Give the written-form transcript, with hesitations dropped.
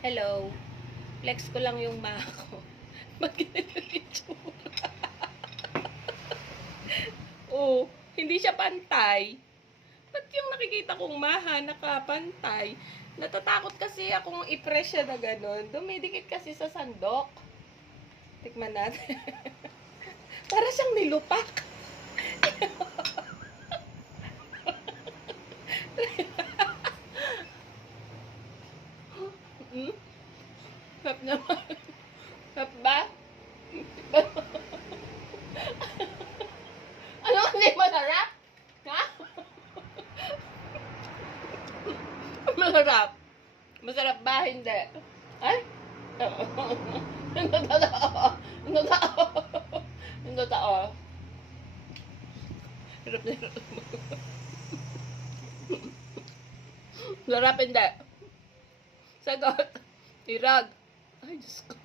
Hello. Flex ko lang yung maha ko. Ba't ganito yung itsura? Oh, hindi siya pantay. Ba't yung nakikita kong maha nakapantay? Natatakot kasi akong i-press siya na gano'n. Dumidikit kasi sa sandok. Tikman natin. Para siyang nilupak. Hmm? Hap naman. Hap ba? Ano hindi masarap? Ha? Masarap. Masarap ba? Hindi. Ay? Yung totoo. Yung totoo. Yung totoo. Sarap na sarap. Sarap hindi. Sagot. Irag. Ay, Diyos ko.